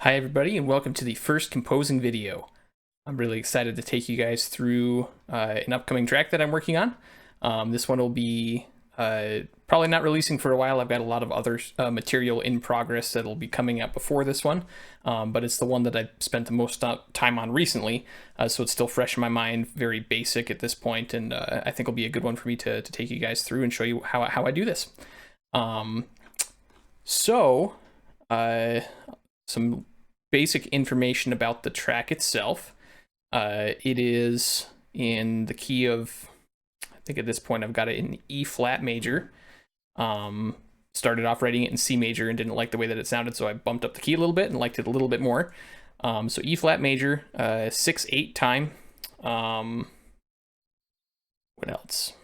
Hi everybody and welcome to the first composing video. I'm really excited to take you guys through an upcoming track that I'm working on. This one will be probably not releasing for a while. I've got a lot of other material in progress that'll be coming out before this one, but it's the one that I've spent the most time on recently, so it's still fresh in my mind, very basic at this point, and I think it'll be a good one for me to take you guys through and show you how I do this. Some basic information about the track itself. It is in the key of, I think at this point I've got it in E flat major. Started off writing it in C major and didn't like the way that it sounded, so I bumped up the key a little bit and liked it a little bit more. So E flat major, 6/8 time. What else?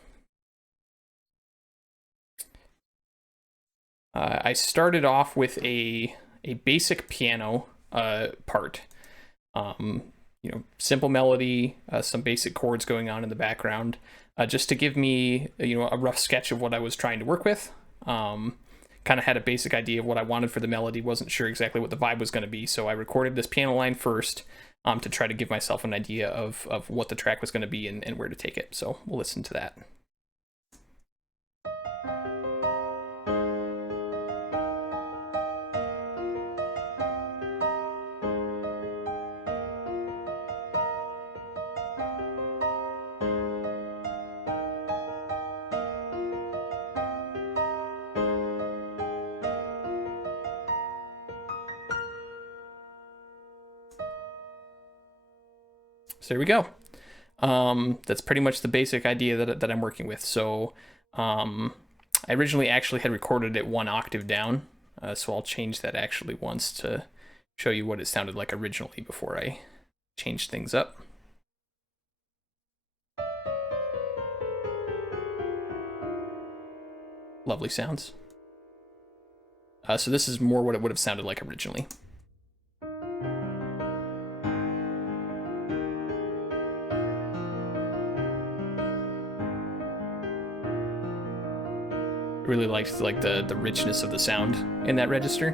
I started off with a basic piano part. Simple melody, some basic chords going on in the background, just to give me, a rough sketch of what I was trying to work with. Kind of had a basic idea of what I wanted for the melody, wasn't sure exactly what the vibe was going to be, so I recorded this piano line first to try to give myself an idea of what the track was going to be and where to take it. So we'll listen to that. So there we go. That's pretty much the basic idea that I'm working with. So I originally actually had recorded it 1 octave down, so I'll change that actually once to show you what it sounded like originally before I change things up. Lovely sounds. So this is more what it would have sounded like originally. Really liked the richness of the sound in that register.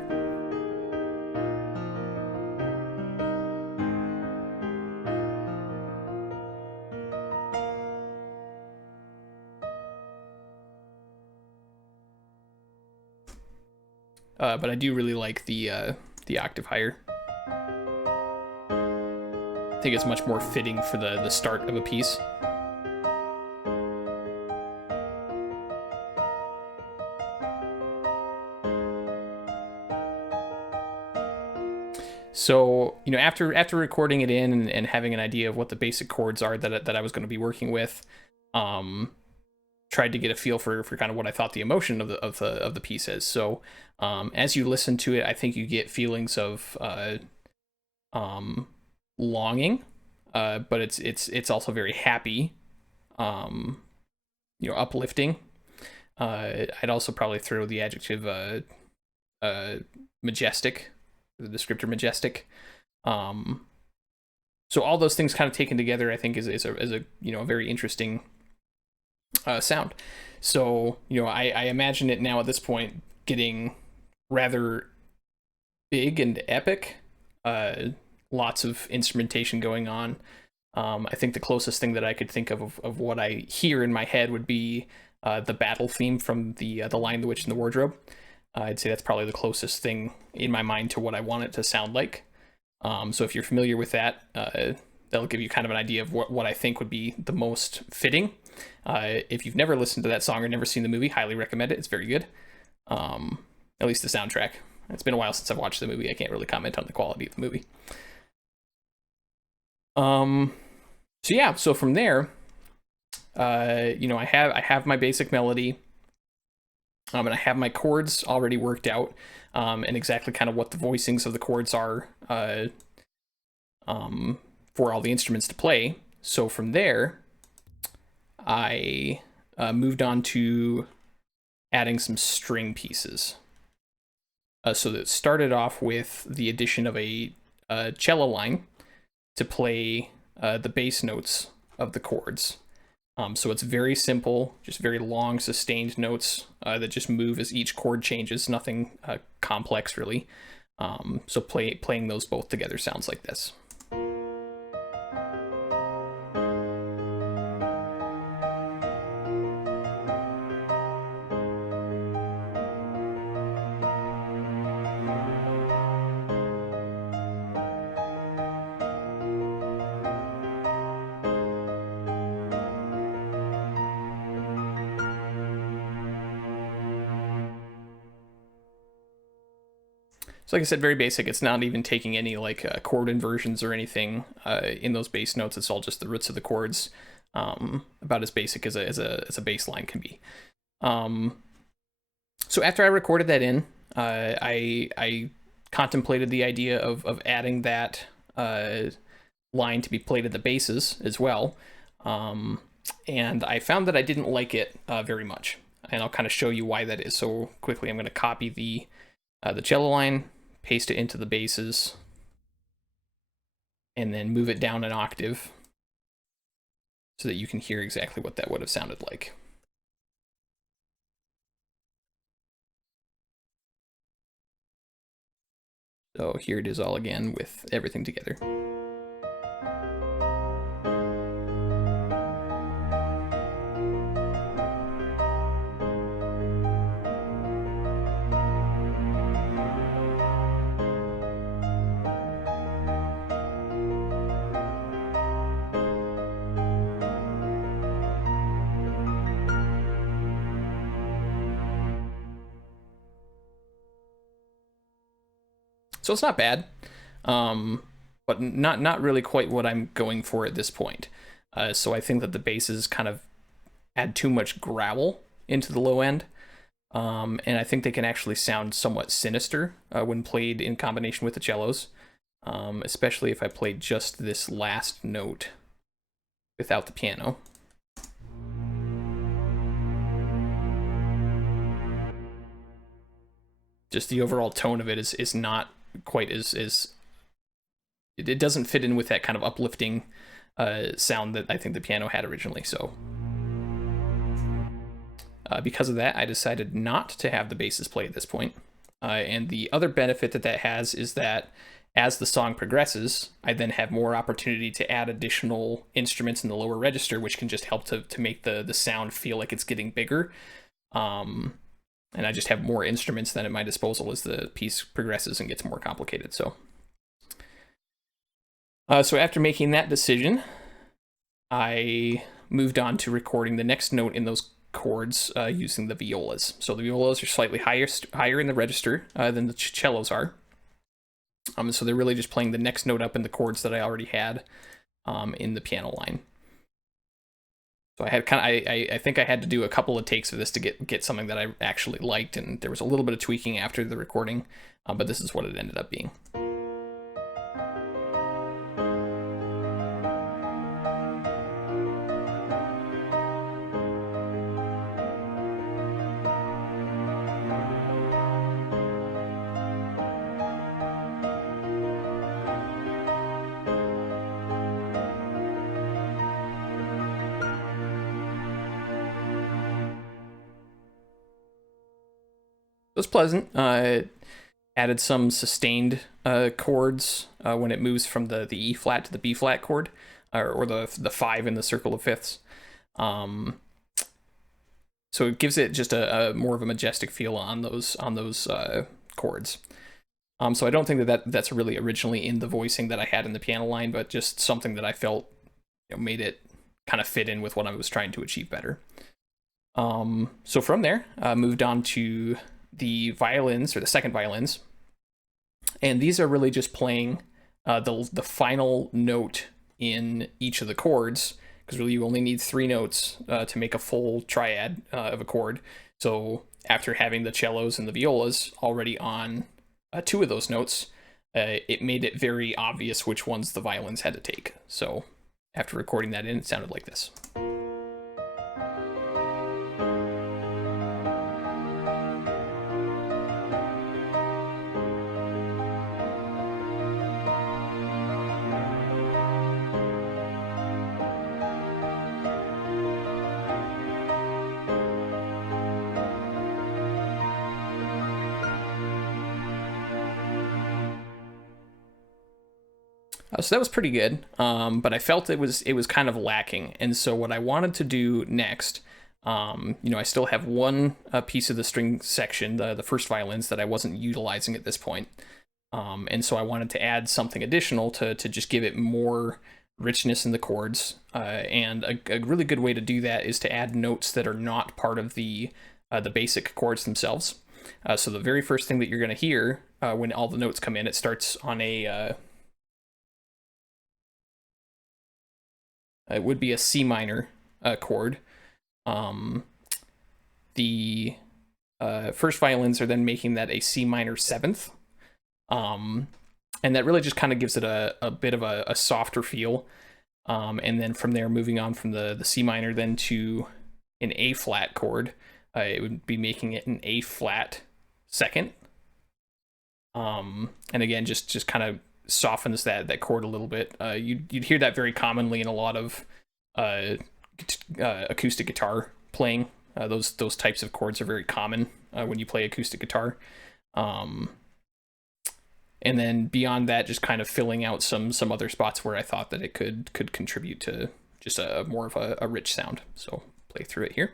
But I do really like the octave higher. I think it's much more fitting for the start of a piece. So, after recording it in and having an idea of what the basic chords are that I was going to be working with, tried to get a feel for kind of what I thought the emotion of the piece is. So, as you listen to it, I think you get feelings of longing, but it's also very happy, uplifting. I'd also probably throw the adjective majestic, the descriptor majestic. So all those things kind of taken together, I think is a very interesting sound. So I imagine it now at this point getting rather big and epic. Lots of instrumentation going on. I think the closest thing that I could think of what I hear in my head would be the battle theme from the Lion, the Witch, and the Wardrobe. I'd say that's probably the closest thing in my mind to what I want it to sound like. So if you're familiar with that, that'll give you kind of an idea of what I think would be the most fitting. If you've never listened to that song or never seen the movie, highly recommend it. It's very good. At least the soundtrack. It's been a while since I've watched the movie. I can't really comment on the quality of the movie. So from there, I have my basic melody. And I have my chords already worked out, and exactly kind of what the voicings of the chords are for all the instruments to play. So from there, I moved on to adding some string pieces. So that started off with the addition of a cello line to play the bass notes of the chords. So it's very simple, just very long sustained notes that just move as each chord changes, nothing complex really. So playing those both together sounds like this. So like I said, very basic. It's not even taking any like chord inversions or anything in those bass notes. It's all just the roots of the chords, about as basic as a bass line can be. So after I recorded that in, I contemplated the idea of adding that line to be played at the basses as well, and I found that I didn't like it very much, and I'll kind of show you why that is. So quickly, I'm going to copy the cello line, paste it into the basses, and then move it down an octave so that you can hear exactly what that would have sounded like. So here it is all again with everything together. So it's not bad, but not really quite what I'm going for at this point. So I think that the basses kind of add too much growl into the low end, and I think they can actually sound somewhat sinister when played in combination with the cellos, especially if I played just this last note without the piano. Just the overall tone of it is not quite as it doesn't fit in with that kind of uplifting sound that I think the piano had originally. So because of that, I decided not to have the basses play at this point. And the other benefit that has is that as the song progresses, I then have more opportunity to add additional instruments in the lower register, which can just help to make the sound feel like it's getting bigger. And I just have more instruments than at my disposal as the piece progresses and gets more complicated. So after making that decision, I moved on to recording the next note in those chords using the violas. So the violas are slightly higher in the register than the cellos are. So they're really just playing the next note up in the chords that I already had in the piano line. So I had I think I had to do a couple of takes of this to get something that I actually liked, and there was a little bit of tweaking after the recording, but this is what it ended up being. It was pleasant. It added some sustained chords when it moves from the E flat to the B flat chord, or the 5 in the circle of fifths. So it gives it just a more of a majestic feel on those chords. So I don't think that's really originally in the voicing that I had in the piano line, but just something that I felt made it kind of fit in with what I was trying to achieve better. So from there, moved on to the violins, or the second violins, and these are really just playing the final note in each of the chords, because really you only need 3 notes to make a full triad of a chord. So after having the cellos and the violas already on 2 of those notes, it made it very obvious which ones the violins had to take. So after recording that in, it sounded like this. So that was pretty good, but I felt it was kind of lacking. And so what I wanted to do next, I still have one piece of the string section, the first violins, that I wasn't utilizing at this point. And so I wanted to add something additional to just give it more richness in the chords. And a really good way to do that is to add notes that are not part of the basic chords themselves. So the very first thing that you're going to hear when all the notes come in, it starts on it would be a C minor chord. The first violins are then making that a C minor seventh. And that really just kind of gives it a bit of a softer feel. And then from there, moving on from the C minor then to an A flat chord, it would be making it an A flat second. And again, just kind of softens that chord a little bit. You'd hear that very commonly in a lot of acoustic guitar playing. Those types of chords are very common when you play acoustic guitar. And then beyond that, just kind of filling out some other spots where I thought that it could contribute to just a more of a rich sound. So play through it here.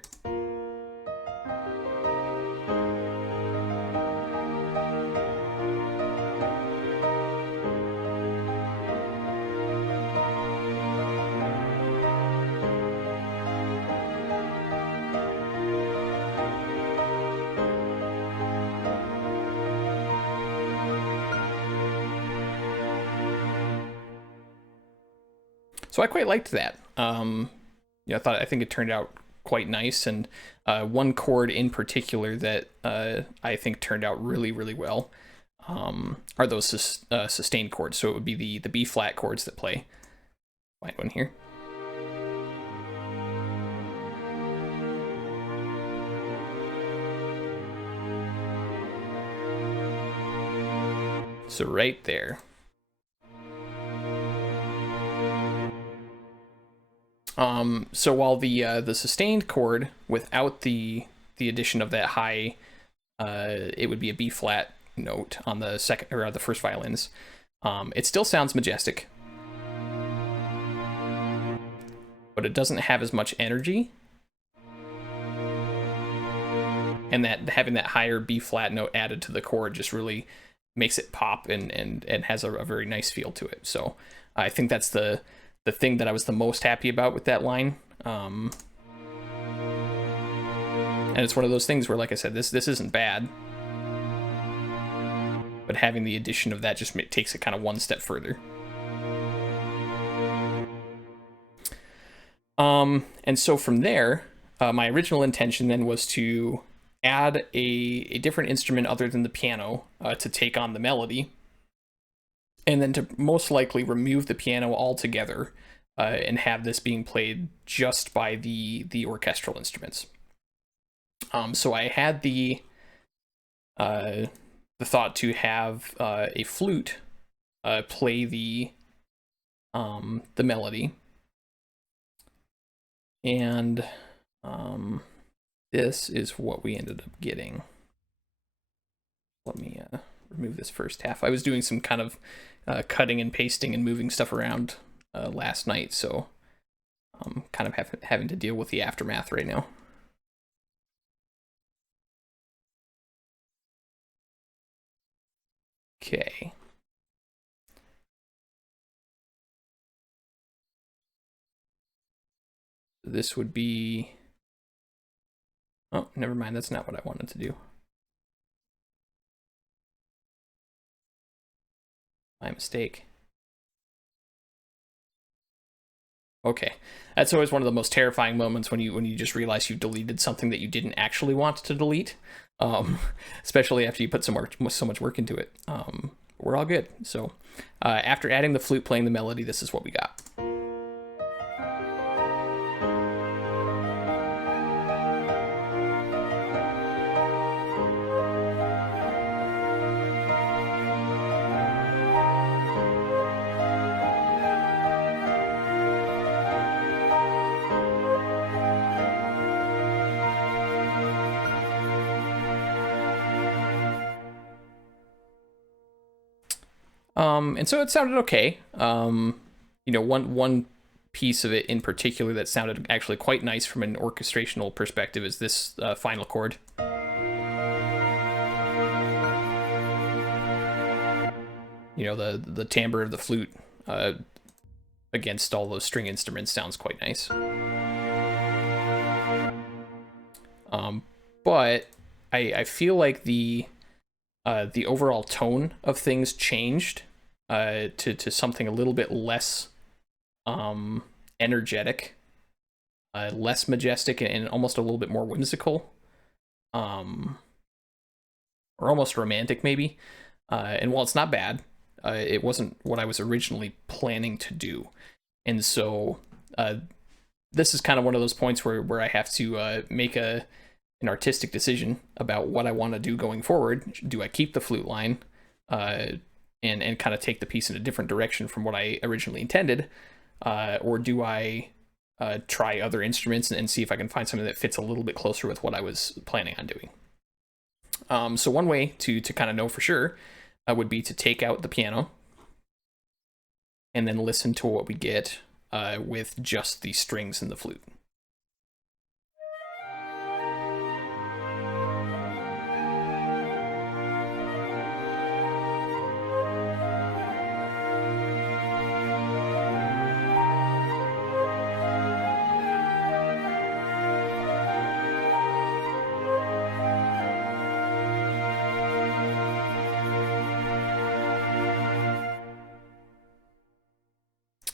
So I quite liked that. I think it turned out quite nice, and one chord in particular that I think turned out really, really well are those sustained chords. So it would be the B flat chords that play. Find one here. So right there. So while the sustained chord without the addition of that high, it would be a B flat note on the second or the first violins. It still sounds majestic, but it doesn't have as much energy. And that having that higher B flat note added to the chord just really makes it pop and has a very nice feel to it. So I think that's the thing that I was the most happy about with that line. And it's one of those things where, like I said, this isn't bad, but having the addition of that just takes it kind of one step further. And so from there, my original intention then was to add a different instrument other than the piano to take on the melody, and then to most likely remove the piano altogether and have this being played just by the orchestral instruments. So I had the thought to have a flute play the melody, and this is what we ended up getting. Let me remove this first half. I was doing some kind of cutting and pasting and moving stuff around last night, so I'm kind of having to deal with the aftermath right now. Okay. This would be... Oh, never mind. That's not what I wanted to do. My mistake. Okay, that's always one of the most terrifying moments when you just realize you deleted something that you didn't actually want to delete, especially after you put so much work into it. We're all good. So after adding the flute playing the melody, this is what we got. And so it sounded okay. You know, one piece of it in particular that sounded actually quite nice from an orchestrational perspective is this final chord. You know, the timbre of the flute against all those string instruments sounds quite nice. But I feel like the overall tone of things changed to something a little bit less energetic, less majestic, and almost a little bit more whimsical, or almost romantic maybe. And while it's not bad, it wasn't what I was originally planning to do. And so this is kind of one of those points where I have to make an artistic decision about what I want to do going forward. Do I keep the flute line and kind of take the piece in a different direction from what I originally intended? Or do I try other instruments and see if I can find something that fits a little bit closer with what I was planning on doing? So one way to kind of know for sure would be to take out the piano and then listen to what we get with just the strings and the flute.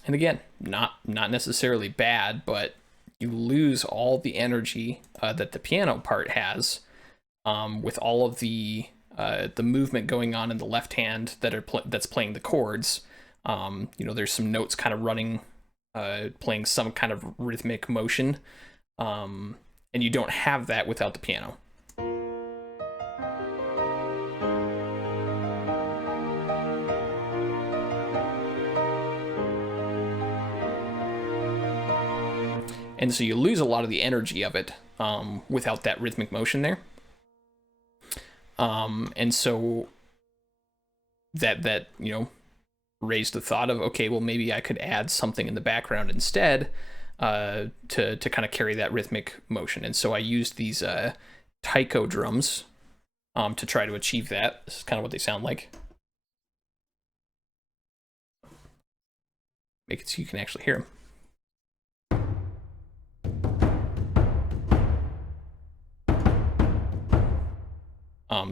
And again, not necessarily bad, but you lose all the energy that the piano part has with all of the movement going on in the left hand that's playing the chords. You know, there's some notes kind of running, playing some kind of rhythmic motion, and you don't have that without the piano. And so you lose a lot of the energy of it without that rhythmic motion there. And so that you know, raised the thought of, okay, well, maybe I could add something in the background instead to kind of carry that rhythmic motion. And so I used these taiko drums to try to achieve that. This is kind of what they sound like. Make it so you can actually hear them.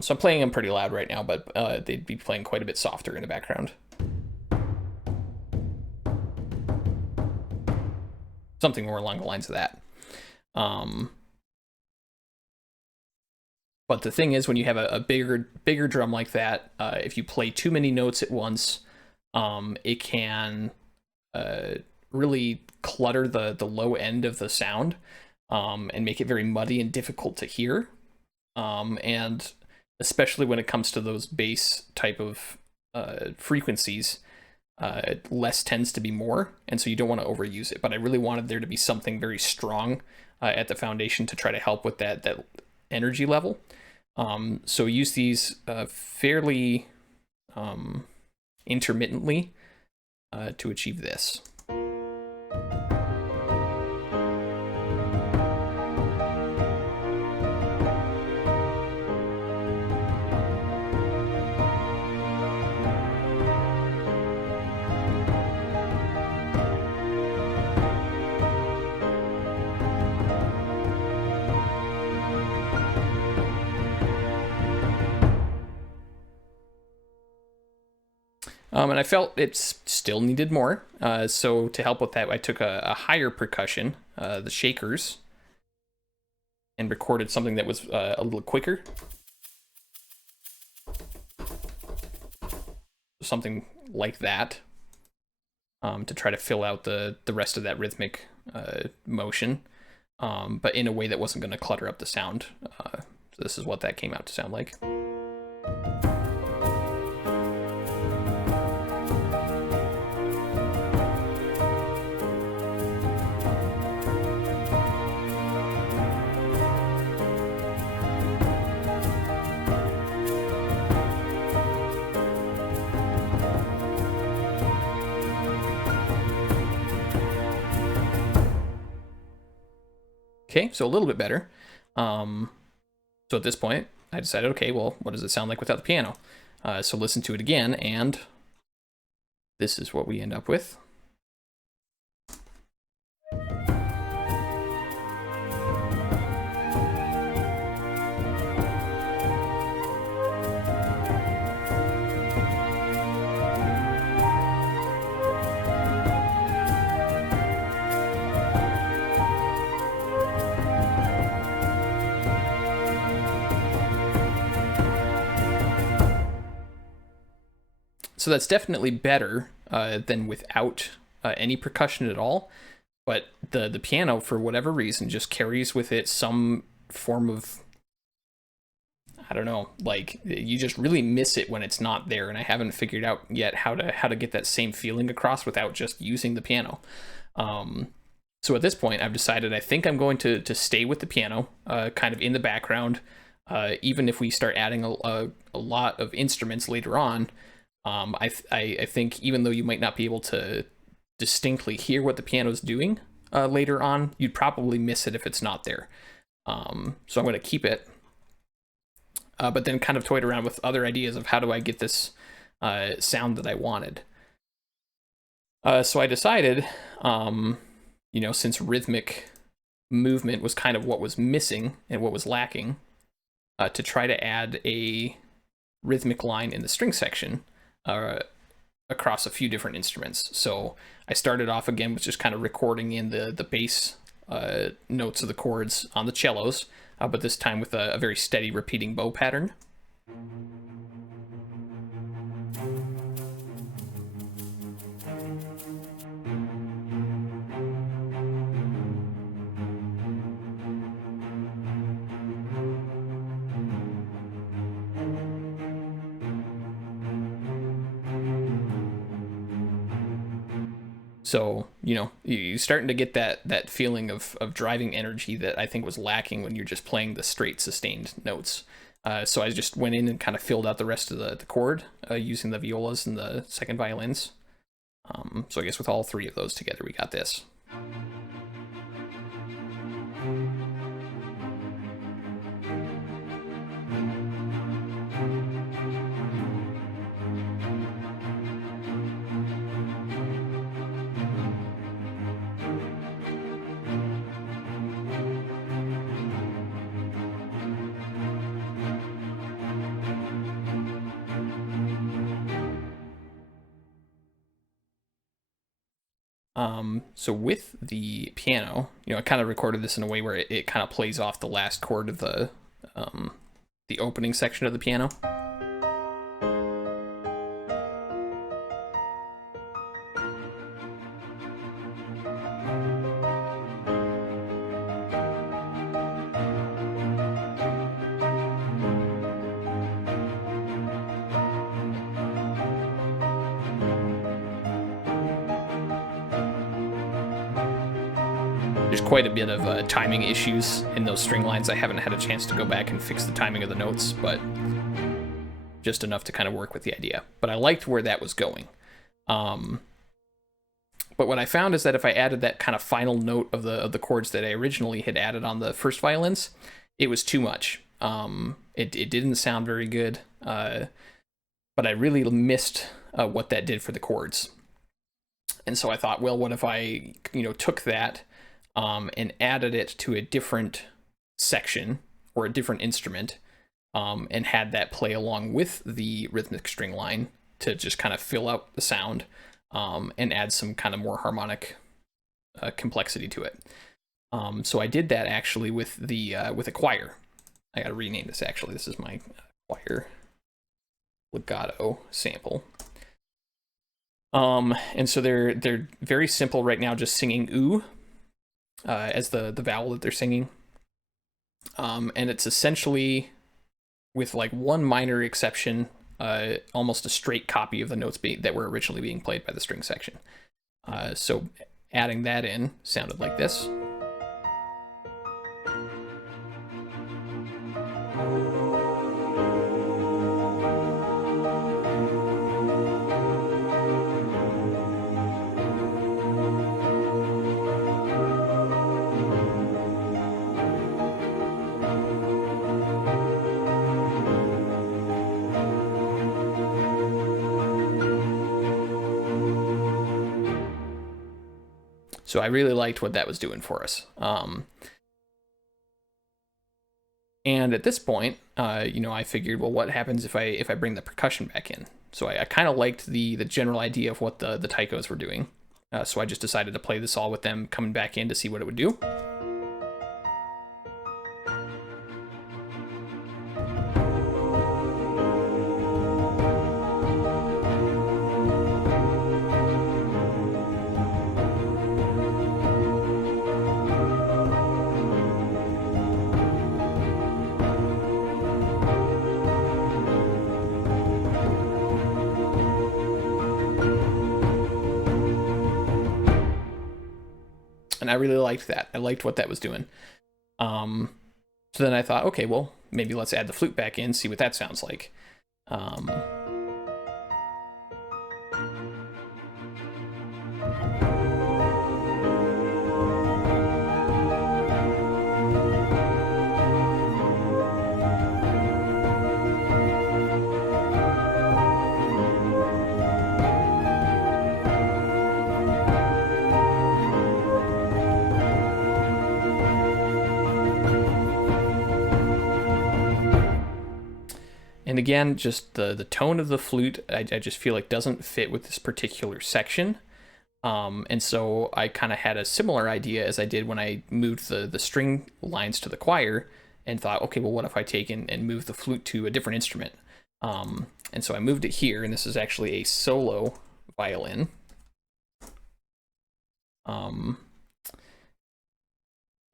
So I'm playing them pretty loud right now, but they'd be playing quite a bit softer in the background. Something more along the lines of that. But the thing is, when you have a bigger drum like that, if you play too many notes at once, it can really clutter the low end of the sound and make it very muddy and difficult to hear. And especially when it comes to those bass type of frequencies, less tends to be more, and so you don't want to overuse it. But I really wanted there to be something very strong at the foundation to try to help with that energy level. So use these fairly intermittently to achieve this. And I felt it still needed more. So to help with that, I took a higher percussion, the shakers, and recorded something that was a little quicker. Something like that, to try to fill out the rest of that rhythmic motion, but in a way that wasn't going to clutter up the sound. So this is what that came out to sound like. Okay, so a little bit better. So at this point, I decided, okay, well, what does it sound like without the piano? So listen to it again, and this is what we end up with. So that's definitely better than without any percussion at all. But the piano, for whatever reason, just carries with it some form of, I don't know, like you just really miss it when it's not there. And I haven't figured out yet how to get that same feeling across without just using the piano. So at this point, I've decided I think I'm going to stay with the piano, kind of in the background. Even if we start adding a lot of instruments later on, I think even though you might not be able to distinctly hear what the piano's doing later on, you'd probably miss it if it's not there. So I'm going to keep it, but then kind of toyed around with other ideas of how do I get this sound that I wanted. So I decided, since rhythmic movement was kind of what was missing and what was lacking, to try to add a rhythmic line in the string section across a few different instruments. So I started off again with just kind of recording in the bass notes of the chords on the cellos, but this time with a very steady repeating bow pattern. So, you're starting to get that feeling of driving energy that I think was lacking when you're just playing the straight sustained notes. So I just went in and kind of filled out the rest of the chord using the violas and the second violins. So I guess with all three of those together, we got this. So with the piano, I kind of recorded this in a way where it kind of plays off the last chord of the opening section of the piano. There's quite a bit of timing issues in those string lines. I haven't had a chance to go back and fix the timing of the notes, but just enough to kind of work with the idea. But I liked where that was going. But what I found is that if I added that kind of final note of the chords that I originally had added on the first violins, it was too much. It didn't sound very good, but I really missed what that did for the chords. And so I thought, well, what if I, took that and added it to a different section or a different instrument, and had that play along with the rhythmic string line to just kind of fill out the sound, and add some kind of more harmonic complexity to it. So I did that actually with a choir. I gotta rename this actually. This is my choir legato sample. And so they're very simple right now, just singing ooh as the vowel that they're singing. And it's essentially, with like one minor exception, almost a straight copy of the notes that were originally being played by the string section. So adding that in sounded like this. So I really liked what that was doing for us. And at this point, I figured, well, what happens if I bring the percussion back in? So I kind of liked the general idea of what the taikos were doing. So I just decided to play this all with them coming back in to see what it would do. And I really liked that. I liked what that was doing. So then I thought, okay, well, maybe let's add the flute back in, see what that sounds like. And again, just the tone of the flute, I just feel like doesn't fit with this particular section. And so I kind of had a similar idea as I did when I moved the string lines to the choir and thought, okay, well, what if I take and move the flute to a different instrument? And so I moved it here, and this is actually a solo violin.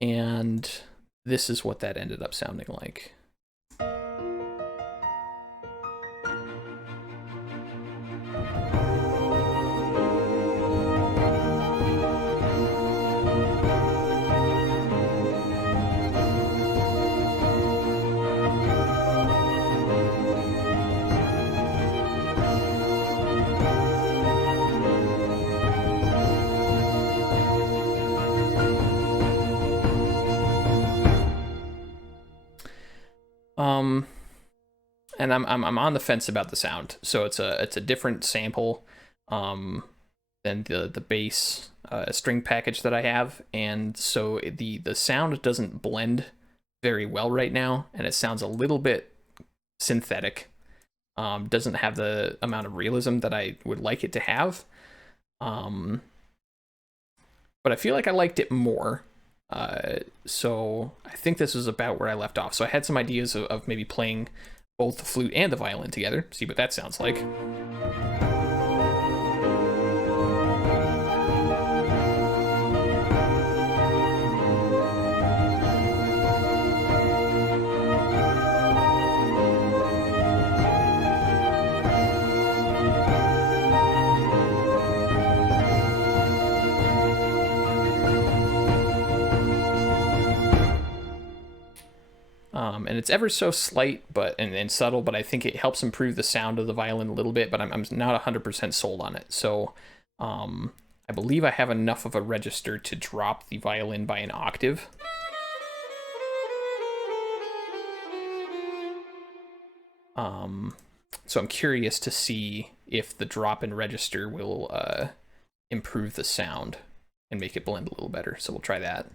And this is what that ended up sounding like. And I'm on the fence about the sound. So it's a different sample than the bass string package that I have, and so the sound doesn't blend very well right now, and it sounds a little bit synthetic. Doesn't have the amount of realism that I would like it to have. But I feel like I liked it more. So I think this is about where I left off. So I had some ideas of maybe playing both the flute and the violin together, see what that sounds like. And it's ever so slight, but and subtle, but I think it helps improve the sound of the violin a little bit, but I'm not 100% sold on it. So I believe I have enough of a register to drop the violin by an octave. So I'm curious to see if the drop in register will improve the sound and make it blend a little better. So we'll try that.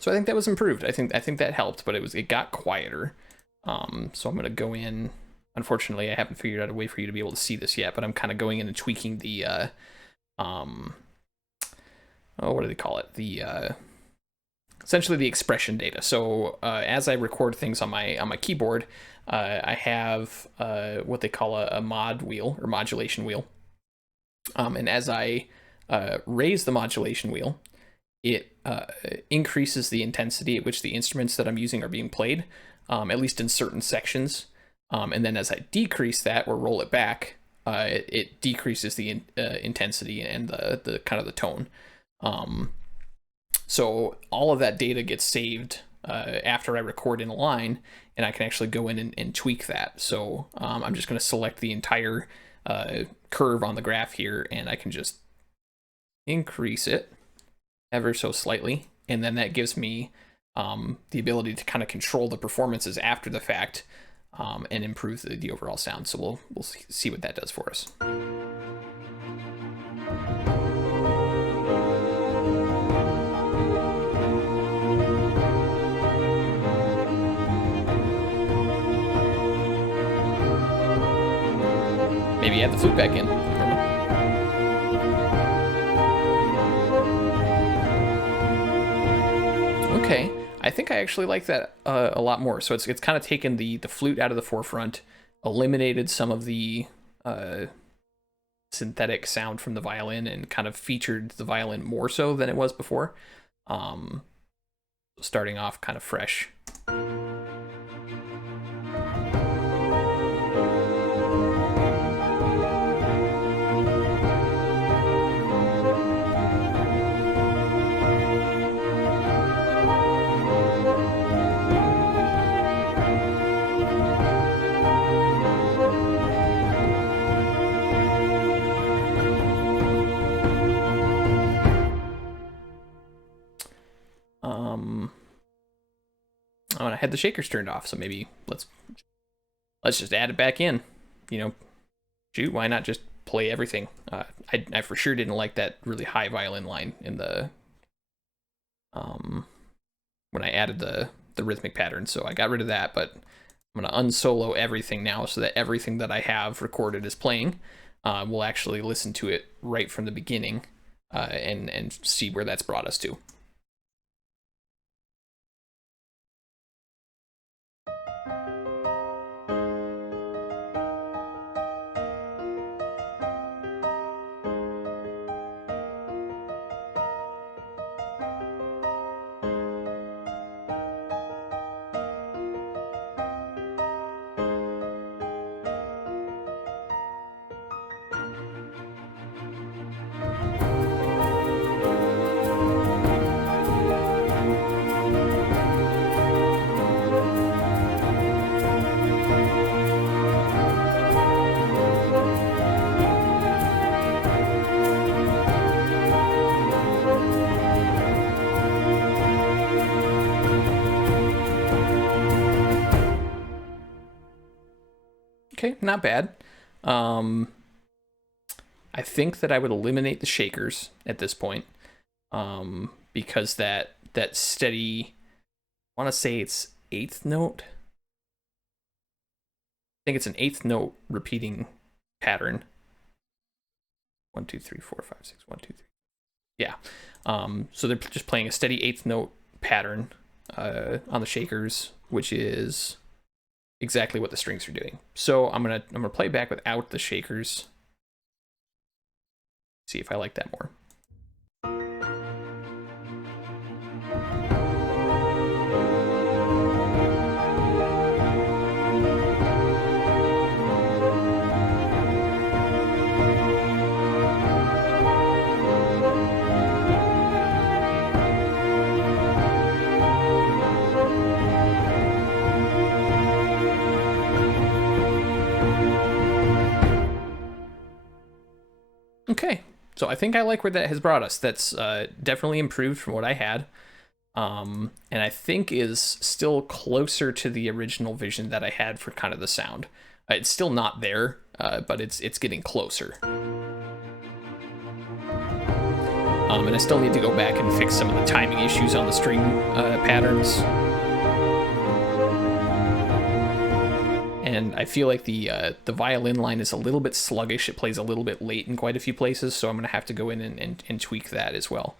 So I think that was improved. I think that helped, but it got quieter. So I'm gonna go in. Unfortunately, I haven't figured out a way for you to be able to see this yet, but I'm kind of going in and tweaking the what do they call it? The essentially the expression data. So as I record things on my keyboard, I have what they call a mod wheel or modulation wheel. And as I raise the modulation wheel, it increases the intensity at which the instruments that I'm using are being played, at least in certain sections. And then as I decrease that or roll it back, it decreases the intensity and the kind of the tone. So all of that data gets saved after I record in a line, and I can actually go in and tweak that. So I'm just going to select the entire curve on the graph here, and I can just increase it ever so slightly, and then that gives me the ability to kind of control the performances after the fact and improve the overall sound. So we'll see what that does for us. Maybe add the flute back in. Okay, I think I actually like that a lot more. So it's kind of taken the flute out of the forefront, eliminated some of the synthetic sound from the violin, and kind of featured the violin more so than it was before. Starting off kind of fresh. Oh, and I had the shakers turned off, so maybe let's just add it back in. You know, shoot, why not just play everything? I for sure didn't like that really high violin line in the when I added the rhythmic pattern, so I got rid of that. But I'm gonna unsolo everything now, so that everything that I have recorded is playing. We'll actually listen to it right from the beginning and see where that's brought us to. Okay, not bad. I think that I would eliminate the shakers at this point, because that steady, I want to say it's eighth note. I think it's an eighth note repeating pattern. 1, 2, 3, 4, 5, 6, 1, 2, 3. Yeah. So they're just playing a steady eighth note pattern on the shakers, which is exactly what the strings are doing. So I'm gonna play back without the shakers. See if I like that more. Okay, so I think I like where that has brought us. That's definitely improved from what I had, and I think is still closer to the original vision that I had for kind of the sound. It's still not there, but it's getting closer. And I still need to go back and fix some of the timing issues on the string patterns. And I feel like the violin line is a little bit sluggish. It plays a little bit late in quite a few places, so I'm going to have to go in and tweak that as well.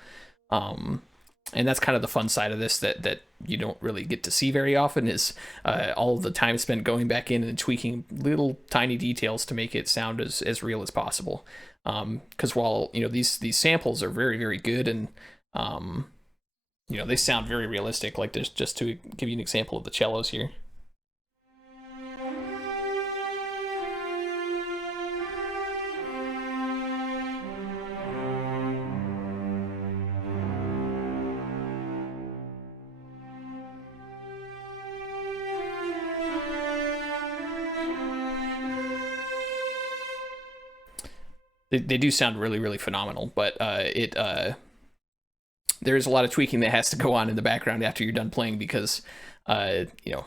And that's kind of the fun side of this that you don't really get to see very often, is all of the time spent going back in and tweaking little tiny details to make it sound as real as possible. Because while these samples are very, very good, and they sound very realistic. Like, just to give you an example of the cellos here. they do sound really, really phenomenal, but there's a lot of tweaking that has to go on in the background after you're done playing, because you know,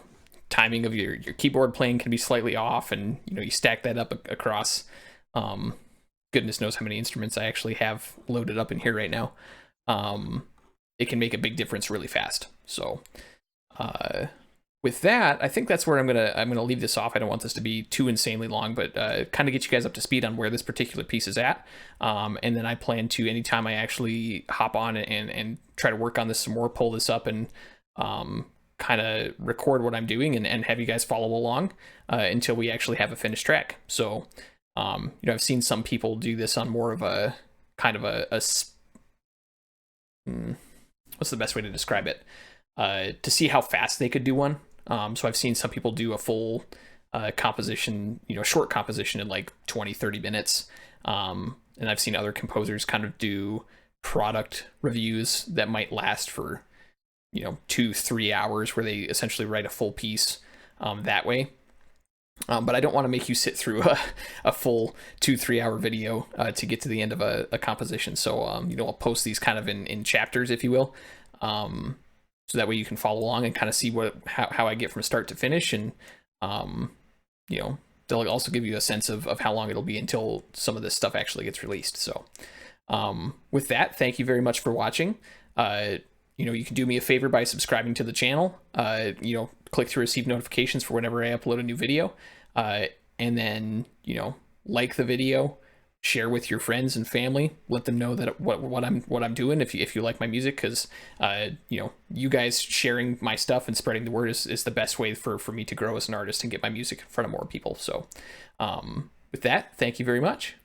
timing of your keyboard playing can be slightly off, and you know, you stack that up across goodness knows how many instruments I actually have loaded up in here right now. It can make a big difference really fast. So with that, I think that's where I'm gonna leave this off. I don't want this to be too insanely long, but kind of get you guys up to speed on where this particular piece is at. And then I plan to, anytime I actually hop on and try to work on this some more, pull this up and kind of record what I'm doing and have you guys follow along until we actually have a finished track. So you know, I've seen some people do this on more of a kind of what's the best way to describe it? To see how fast they could do one. So I've seen some people do a full composition, you know, short composition in like 20-30 minutes. And I've seen other composers kind of do product reviews that might last for, you know, 2-3 hours, where they essentially write a full piece that way. But I don't want to make you sit through a full 2-3 hour video to get to the end of a composition. So, you know, I'll post these kind of in chapters, if you will. So that way you can follow along and kind of see how I get from start to finish. And, you know, they'll also give you a sense of how long it'll be until some of this stuff actually gets released. So with that, thank you very much for watching. You know, you can do me a favor by subscribing to the channel. You know, click to receive notifications for whenever I upload a new video. And then, you know, like the video, share with your friends and family, let them know that what I'm doing if you like my music, because you know, you guys sharing my stuff and spreading the word is the best way for me to grow as an artist and get my music in front of more people. So with that, thank you very much.